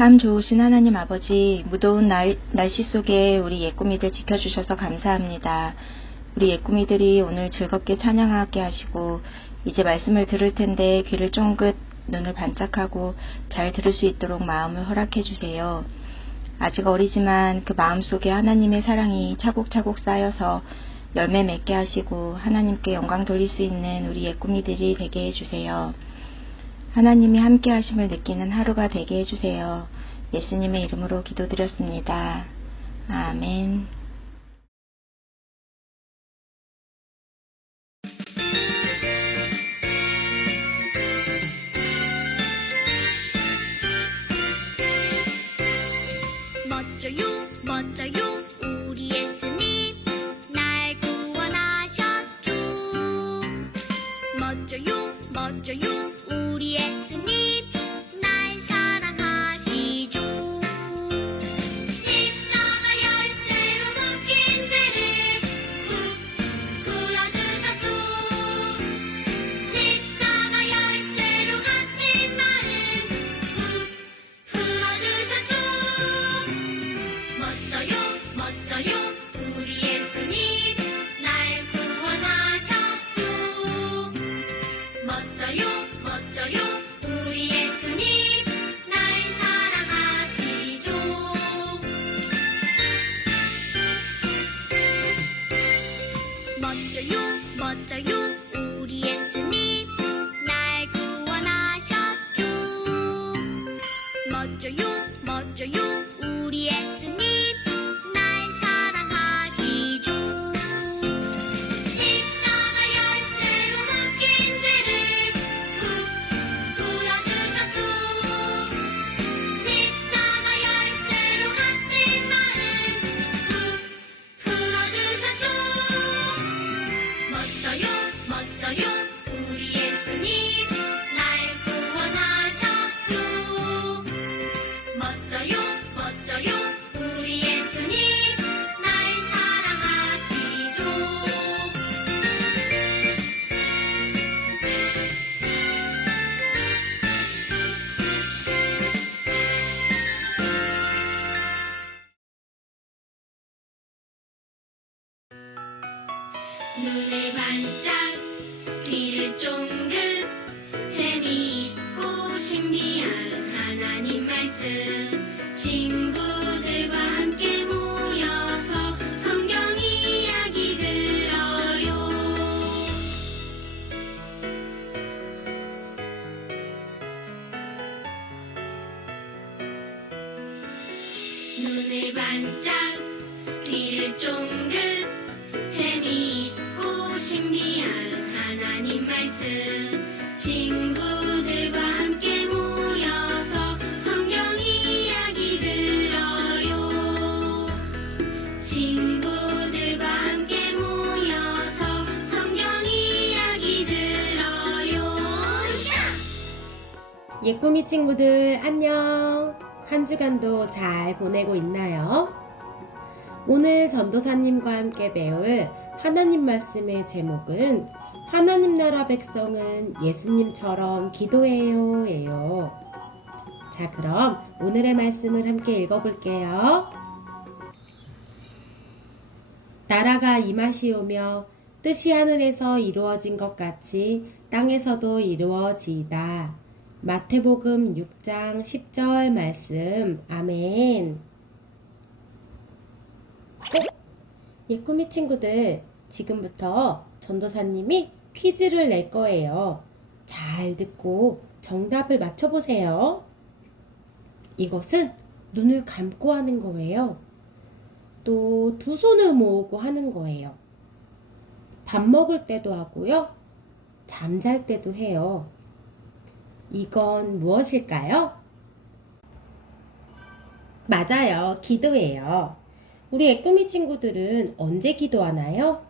참 좋으신 하나님 아버지, 무더운 날, 날씨 속에 우리 예꾸미들 지켜주셔서 감사합니다. 우리 예꾸미들이 오늘 즐겁게 찬양하게 하시고, 이제 말씀을 들을 텐데 귀를 쫑긋, 눈을 반짝하고 잘 들을 수 있도록 마음을 허락해 주세요. 아직 어리지만 그 마음 속에 하나님의 사랑이 차곡차곡 쌓여서 열매 맺게 하시고 하나님께 영광 돌릴 수 있는 우리 예꾸미들이 되게 해주세요. 하나님이 함께 하심을 느끼는 하루가 되게 해주세요. 예수님의 이름으로 기도드렸습니다. 아멘. what are you 눈을 예꾸미 친구들 안녕. 한 주간도 잘 보내고 있나요? 오늘 전도사님과 함께 배울 하나님 말씀의 제목은 하나님 나라 백성은 예수님처럼 기도해요 예요. 자, 그럼 오늘의 말씀을 함께 읽어볼게요. 나라가 임하시오며 뜻이 하늘에서 이루어진 것 같이 땅에서도 이루어지이다. 마태복음 6장 10절 말씀. 아멘. 어? 예꾸미 친구들, 지금부터 전도사님이 퀴즈를 낼 거예요. 잘 듣고 정답을 맞춰보세요. 이것은 눈을 감고 하는 거예요. 또 두 손을 모으고 하는 거예요. 밥 먹을 때도 하고요. 잠잘 때도 해요. 이건 무엇일까요? 맞아요. 기도예요. 우리 애꾸미 친구들은 언제 기도하나요?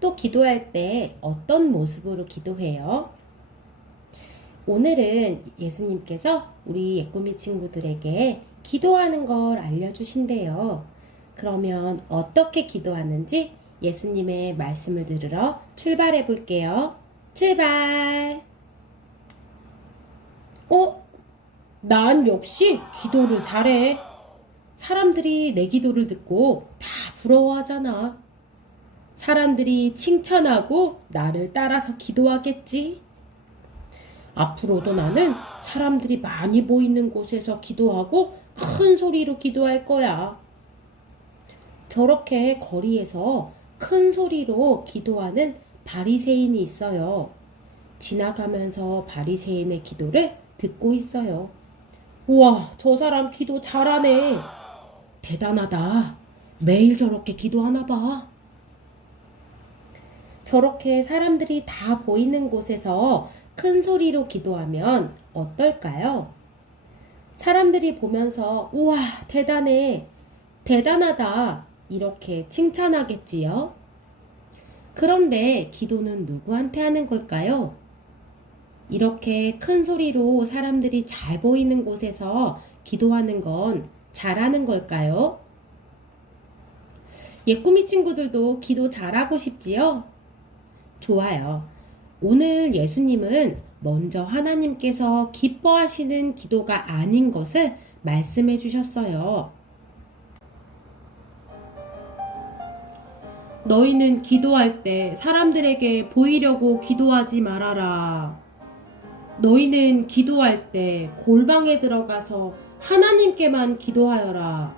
또 기도할 때 어떤 모습으로 기도해요? 오늘은 예수님께서 우리 예꾸미 친구들에게 기도하는 걸 알려주신대요. 그러면 어떻게 기도하는지 예수님의 말씀을 들으러 출발해 볼게요. 출발! 어? 난 역시 기도를 잘해. 사람들이 내 기도를 듣고 다 부러워하잖아. 사람들이 칭찬하고 나를 따라서 기도하겠지. 앞으로도 나는 사람들이 많이 보이는 곳에서 기도하고 큰 소리로 기도할 거야. 저렇게 거리에서 큰 소리로 기도하는 바리새인이 있어요. 지나가면서 바리새인의 기도를 듣고 있어요. 우와, 저 사람 기도 잘하네. 대단하다. 매일 저렇게 기도하나 봐. 저렇게 사람들이 다 보이는 곳에서 큰 소리로 기도하면 어떨까요? 사람들이 보면서 우와, 대단해. 대단하다. 이렇게 칭찬하겠지요? 그런데 기도는 누구한테 하는 걸까요? 이렇게 큰 소리로 사람들이 잘 보이는 곳에서 기도하는 건 잘하는 걸까요? 예꾸미 친구들도 기도 잘하고 싶지요? 좋아요. 오늘 예수님은 먼저 하나님께서 기뻐하시는 기도가 아닌 것을 말씀해 주셨어요. 너희는 기도할 때 사람들에게 보이려고 기도하지 말아라. 너희는 기도할 때 골방에 들어가서 하나님께만 기도하여라.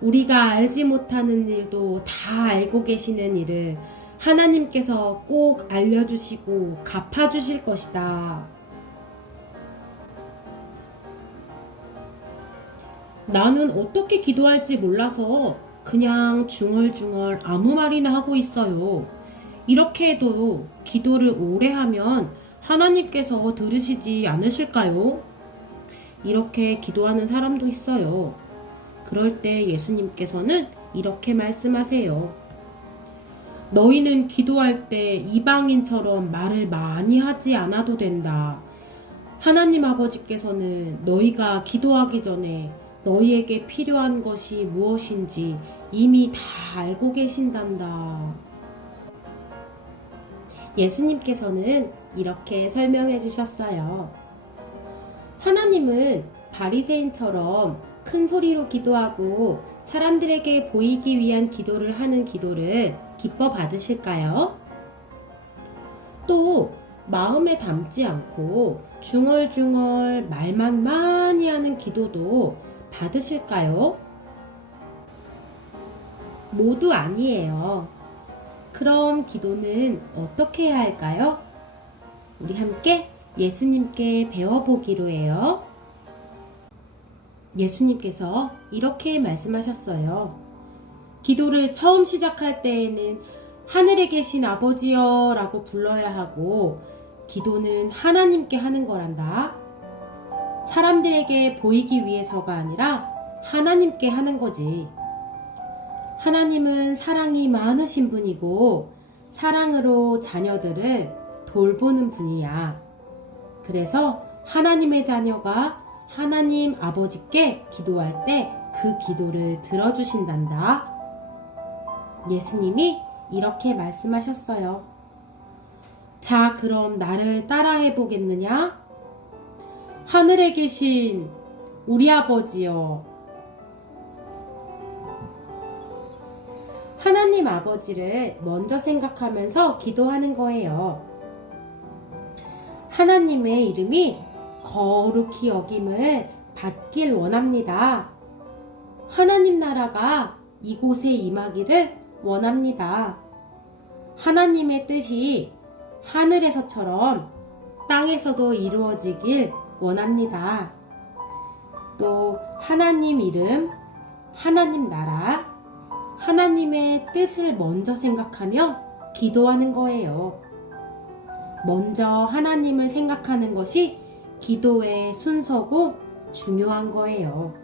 우리가 알지 못하는 일도 다 알고 계시는 일을 하나님께서 꼭 알려주시고 갚아주실 것이다. 나는 어떻게 기도할지 몰라서 그냥 중얼중얼 아무 말이나 하고 있어요. 이렇게 해도 기도를 오래 하면 하나님께서 들으시지 않으실까요? 이렇게 기도하는 사람도 있어요. 그럴 때 예수님께서는 이렇게 말씀하세요. 너희는 기도할 때 이방인처럼 말을 많이 하지 않아도 된다. 하나님 아버지께서는 너희가 기도하기 전에 너희에게 필요한 것이 무엇인지 이미 다 알고 계신단다. 예수님께서는 이렇게 설명해 주셨어요. 하나님은 바리새인처럼 큰 소리로 기도하고 사람들에게 보이기 위한 기도를 하는 기도를 기뻐 받으실까요? 또 마음에 담지 않고 중얼중얼 말만 많이 하는 기도도 받으실까요? 모두 아니에요. 그럼 기도는 어떻게 해야 할까요? 우리 함께 예수님께 배워보기로 해요. 예수님께서 이렇게 말씀하셨어요. 기도를 처음 시작할 때에는 하늘에 계신 아버지여 라고 불러야 하고 기도는 하나님께 하는 거란다. 사람들에게 보이기 위해서가 아니라 하나님께 하는 거지. 하나님은 사랑이 많으신 분이고 사랑으로 자녀들을 돌보는 분이야. 그래서 하나님의 자녀가 하나님 아버지께 기도할 때 그 기도를 들어주신단다. 예수님이 이렇게 말씀하셨어요. 자, 그럼 나를 따라해 보겠느냐? 하늘에 계신 우리 아버지여. 하나님 아버지를 먼저 생각하면서 기도하는 거예요. 하나님의 이름이 거룩히 여김을 받길 원합니다. 하나님 나라가 이곳에 임하기를 원합니다. 하나님의 뜻이 하늘에서처럼 땅에서도 이루어지길 원합니다. 또 하나님 이름, 하나님 나라, 하나님의 뜻을 먼저 생각하며 기도하는 거예요. 먼저 하나님을 생각하는 것이 기도의 순서고 중요한 거예요.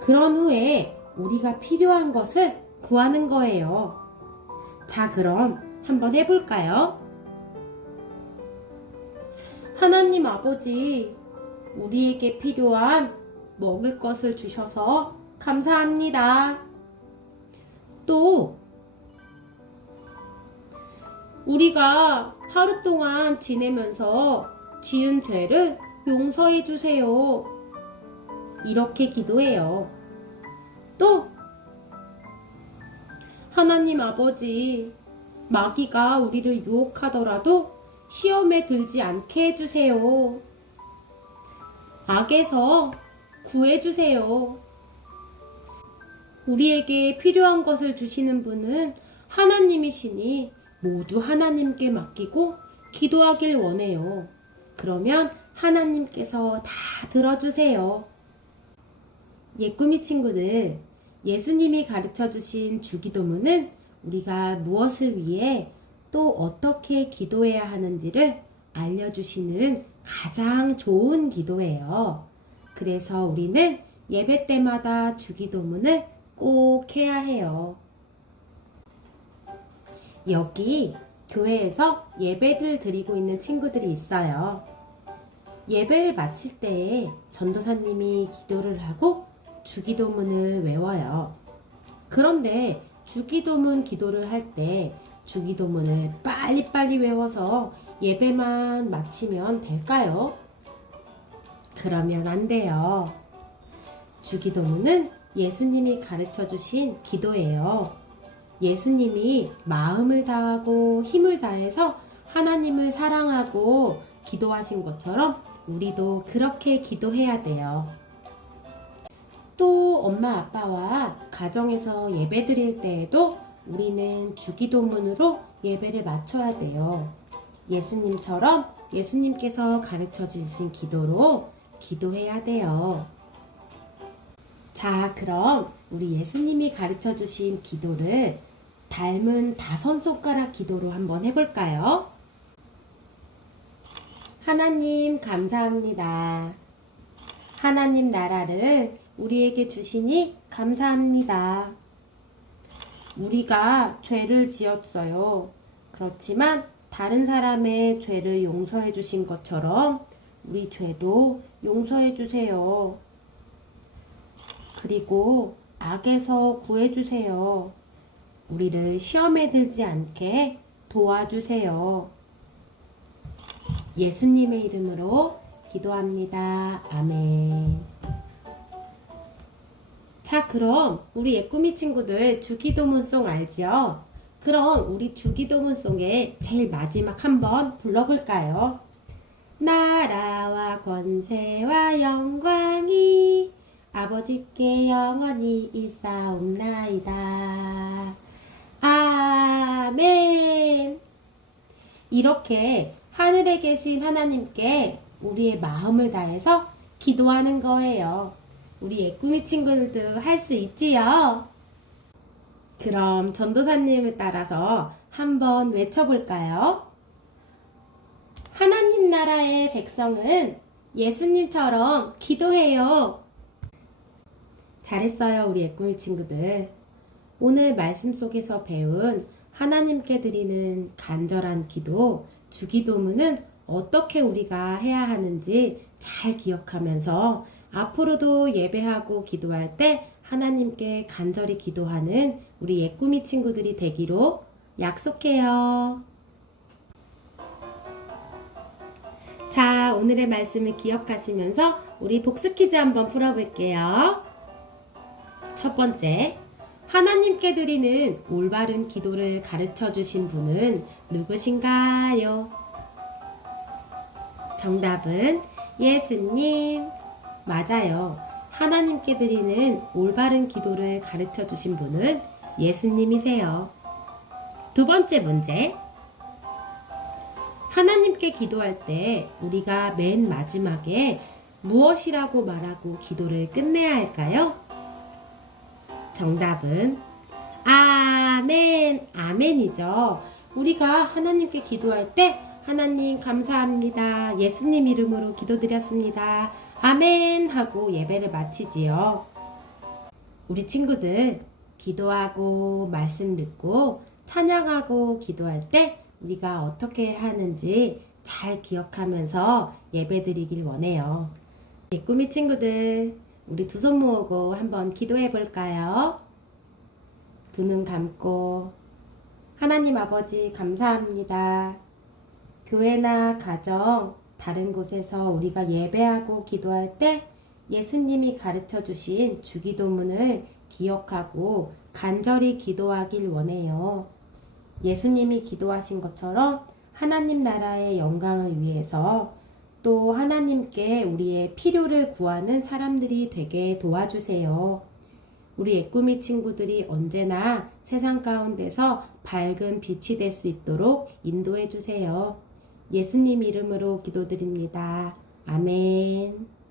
그런 후에 우리가 필요한 것을 구하는 거예요. 자, 그럼 한번 해볼까요? 하나님 아버지, 우리에게 필요한 먹을 것을 주셔서 감사합니다. 또, 우리가 하루 동안 지내면서 지은 죄를 용서해 주세요. 이렇게 기도해요. 또 하나님 아버지 마귀가 우리를 유혹하더라도 시험에 들지 않게 해주세요. 악에서 구해주세요. 우리에게 필요한 것을 주시는 분은 하나님이시니 모두 하나님께 맡기고 기도하길 원해요. 그러면 하나님께서 다 들어주세요. 예꾸미 친구들, 예수님이 가르쳐 주신 주기도문은 우리가 무엇을 위해 또 어떻게 기도해야 하는지를 알려주시는 가장 좋은 기도예요. 그래서 우리는 예배 때마다 주기도문을 꼭 해야 해요. 여기 교회에서 예배를 드리고 있는 친구들이 있어요. 예배를 마칠 때 전도사님이 기도를 하고 주기도문을 외워요. 그런데 주기도문 기도를 할 때 주기도문을 빨리빨리 외워서 예배만 마치면 될까요? 그러면 안 돼요. 주기도문은 예수님이 가르쳐 주신 기도예요. 예수님이 마음을 다하고 힘을 다해서 하나님을 사랑하고 기도하신 것처럼 우리도 그렇게 기도해야 돼요. 또 엄마 아빠와 가정에서 예배 드릴 때에도 우리는 주기도문으로 예배를 마쳐야 돼요. 예수님처럼 예수님께서 가르쳐 주신 기도로 기도해야 돼요. 자, 그럼 우리 예수님이 가르쳐 주신 기도를 닮은 다섯 손가락 기도로 한번 해볼까요? 하나님, 감사합니다. 하나님 나라를 우리에게 주시니 감사합니다. 우리가 죄를 지었어요. 그렇지만 다른 사람의 죄를 용서해 주신 것처럼 우리 죄도 용서해 주세요. 그리고 악에서 구해 주세요. 우리를 시험에 들지 않게 도와주세요. 예수님의 이름으로 기도합니다. 아멘. 자, 그럼 우리 예꾸미 친구들 주기도문송 알죠? 그럼 우리 주기도문송의 제일 마지막 한번 불러볼까요? 나라와 권세와 영광이 아버지께 영원히 있사옵나이다. 아멘. 이렇게 하늘에 계신 하나님께 우리의 마음을 다해서 기도하는 거예요. 우리 예꾸미 친구들도 할 수 있지요? 그럼 전도사님을 따라서 한번 외쳐볼까요? 하나님 나라의 백성은 예수님처럼 기도해요. 잘했어요, 우리 예꾸미 친구들. 오늘 말씀 속에서 배운 하나님께 드리는 간절한 기도, 주기도문은 어떻게 우리가 해야 하는지 잘 기억하면서 앞으로도 예배하고 기도할 때 하나님께 간절히 기도하는 우리 예꾸미 친구들이 되기로 약속해요. 자, 오늘의 말씀을 기억하시면서 우리 복습 퀴즈 한번 풀어볼게요. 첫 번째, 하나님께 드리는 올바른 기도를 가르쳐 주신 분은 누구신가요? 정답은 예수님. 맞아요. 하나님께 드리는 올바른 기도를 가르쳐 주신 분은 예수님이세요. 두 번째 문제. 하나님께 기도할 때 우리가 맨 마지막에 무엇이라고 말하고 기도를 끝내야 할까요? 정답은 아멘, 아멘이죠. 우리가 하나님께 기도할 때 하나님 감사합니다. 예수님 이름으로 기도드렸습니다. 아멘 하고 예배를 마치지요. 우리 친구들 기도하고 말씀 듣고 찬양하고 기도할 때 우리가 어떻게 하는지 잘 기억하면서 예배 드리길 원해요. 우리 꾸미 친구들 우리 두 손 모으고 한번 기도해 볼까요? 두 눈 감고 하나님 아버지 감사합니다. 교회나 가정 다른 곳에서 우리가 예배하고 기도할 때 예수님이 가르쳐 주신 주기도문을 기억하고 간절히 기도하길 원해요. 예수님이 기도하신 것처럼 하나님 나라의 영광을 위해서 또 하나님께 우리의 필요를 구하는 사람들이 되게 도와주세요. 우리 예꾸미 친구들이 언제나 세상 가운데서 밝은 빛이 될 수 있도록 인도해 주세요. 예수님 이름으로 기도드립니다. 아멘.